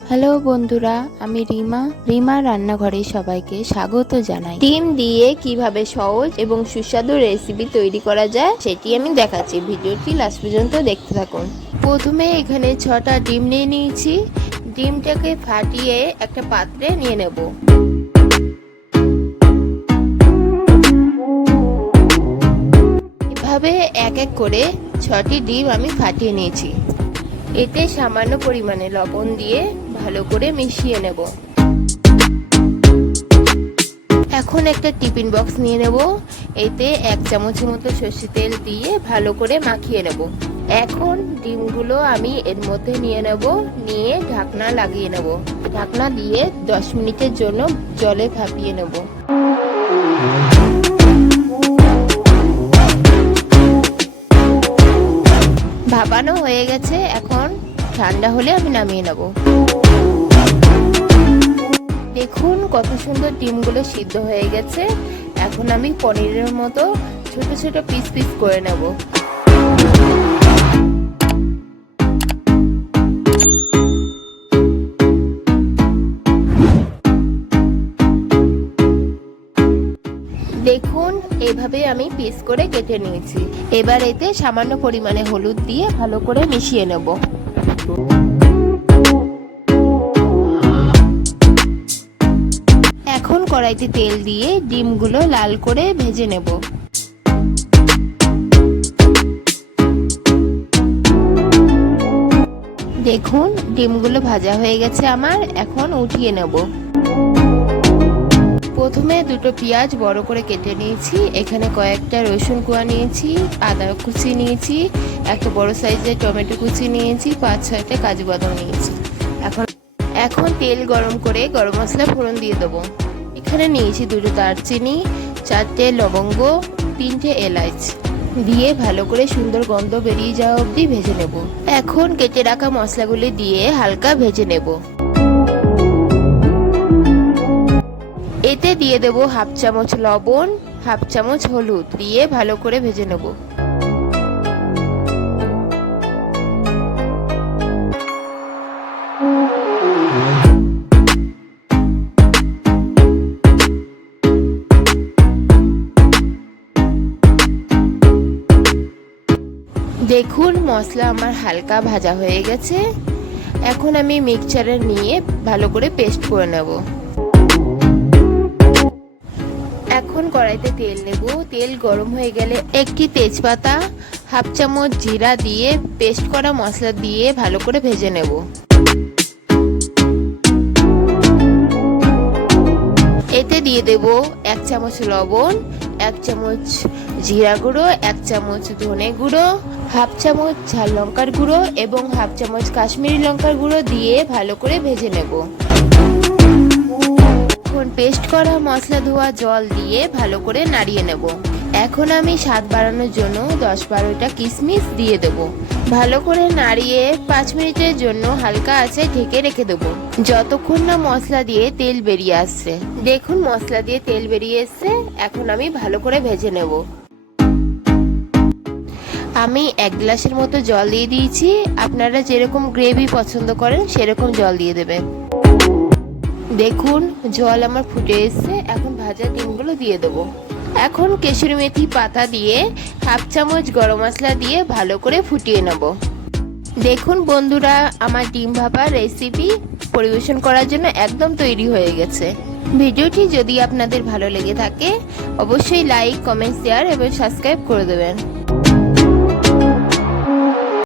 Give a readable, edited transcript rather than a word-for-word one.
Hello বন্ধুরা, আমি রিমা রান্নাঘরে সবাইকে স্বাগত জানাই। ডিম দিয়ে কিভাবে সহজ এবং সুস্বাদু রেসিপি তৈরি করা যায় সেটি আমি দেখাচ্ছি। ভিডিওটি লাস্ট পর্যন্ত দেখতে থাকুন। প্রথমে এখানে 6টা ডিম নিয়ে নিয়েছি। ডিমটাকে ফাটিয়ে একটা পাত্রে নিয়ে নেব। এভাবে এক এক করে 6টি ডিম আমি ফাটিয়ে নিয়েছি। এতে সামান্য পরিমাণে লবণ দিয়ে ভালো করে মিশিয়ে নেব। এখন একটা টিফিন বক্স নিয়ে নেব। এতে 1 চামচের মতো সরষের তেল দিয়ে ভালো করে মাখিয়ে নেব। এখন ডিমগুলো আমি এর মধ্যে নিয়ে নেব, নিয়ে ঢাকনা লাগিয়ে নেব। ঢাকনা দিয়ে 10 মিনিটের জন্য জলে ভাপিয়ে নেব। ভাপানো হয়ে গেছে, এখন ঠান্ডা হলে আমি নামিয়ে নেব। দেখুন কত সুন্দর ডিমগুলো সিদ্ধ হয়ে গেছে। এখন আমি পনিরের মতো ছোট ছোট পিস পিস করে নেব। দেখুন এভাবে আমি পিস করে কেটে নিয়েছি। এবার এতে সামান্য পরিমাণে হলুদ দিয়ে ভালো করে মিশিয়ে নেব। এখন কড়াইতে তেল দিয়ে ডিমগুলো লাল করে ভেজে নেব। দেখুন ডিমগুলো ভাজা হয়ে গেছে আমার, এখন উঠিয়ে নেব। প্রথমে দুটো পেঁয়াজ বড় করে কেটে নিয়েছি। এখানে কয়েকটা রসুন কোয়া নিয়েছি, আদা কুচি নিয়েছি, একটা বড় সাইজের টমেটো কুচি নিয়েছি, 5-6টা কাজু বাদাম নিয়েছি। এখন তেল গরম করে গরম মশলা ফোড়ন দিয়ে দেবো। এখানে নিয়েছি 2টো দারচিনি, 4টে লবঙ্গ, 3টে এলাচ দিয়ে ভালো করে সুন্দর গন্ধ বেরিয়ে যাওয়া অবধি ভেজে নেব। এখন কেটে রাখা মশলাগুলি দিয়ে হালকা ভেজে নেব। এতে দিয়ে দেব 1/2 চামচ লবণ, 1/2 চামচ হলুদ দিয়ে ভালো করে ভেজে নেব। দেখুন মশলা আমার হালকা ভাজা হয়ে গেছে। এখন আমি মিক্সচারে নিয়ে ভালো করে পেস্ট করে নেব। এখন কড়াইতে তেল নেব। তেল গরম হয়ে গেলে একটি তেজপাতা, 1/2 চামচ জিরা দিয়ে পেস্ট করা মশলা দিয়ে ভালো করে ভেজে নেব। এতে দিয়ে দেব 1 চামচ লবণ, 1 চামচ জিরা গুঁড়ো, 1 চামচ ধনে গুঁড়ো, 1/2 চামচ ঝাল লঙ্কার গুঁড়ো এবং 1/2 চামচ কাশ্মীরি লঙ্কার গুঁড়ো দিয়ে ভালো করে ভেজে নেব। এখন পেস্ট করা মশলা ধোয়া জল দিয়ে ভালো করে নাড়িয়ে নেব। এখন আমি স্বাদ বাড়ানোর জন্য 10-12টা কিশমিশ দিয়ে দেব। ভালো করে নাড়িয়ে 5 মিনিটের জন্য হালকা আঁচে ঢেকে রেখে দেব, যতক্ষণ না মশলা দিয়ে তেল বেরিয়ে আসছে। দেখুন মশলা দিয়ে তেল বেরিয়ে এসছে, এখন আমি ভালো করে ভেজে নেব। আমি 1 গ্লাসের মতো জল দিয়ে দিয়েছি। আপনারা যেরকম গ্রেভি পছন্দ করেন সেরকম জল দিয়ে দেবেন। দেখুন জল আমার ফুটে এসছে, এখন ভাজা ডিমগুলো দিয়ে দেবো। এখন কেশরি মেথি পাতা দিয়ে 1/2 চামচ গরম মশলা দিয়ে ভালো করে ফুটিয়ে নেব। দেখুন বন্ধুরা, আমার ডিম ভাপা রেসিপি পরিবেশন করার জন্য একদম তৈরি হয়ে গেছে। ভিডিওটি যদি আপনাদের ভালো লেগে থাকে অবশ্যই লাইক, কমেন্ট, শেয়ার এবং সাবস্ক্রাইব করে দেবেন।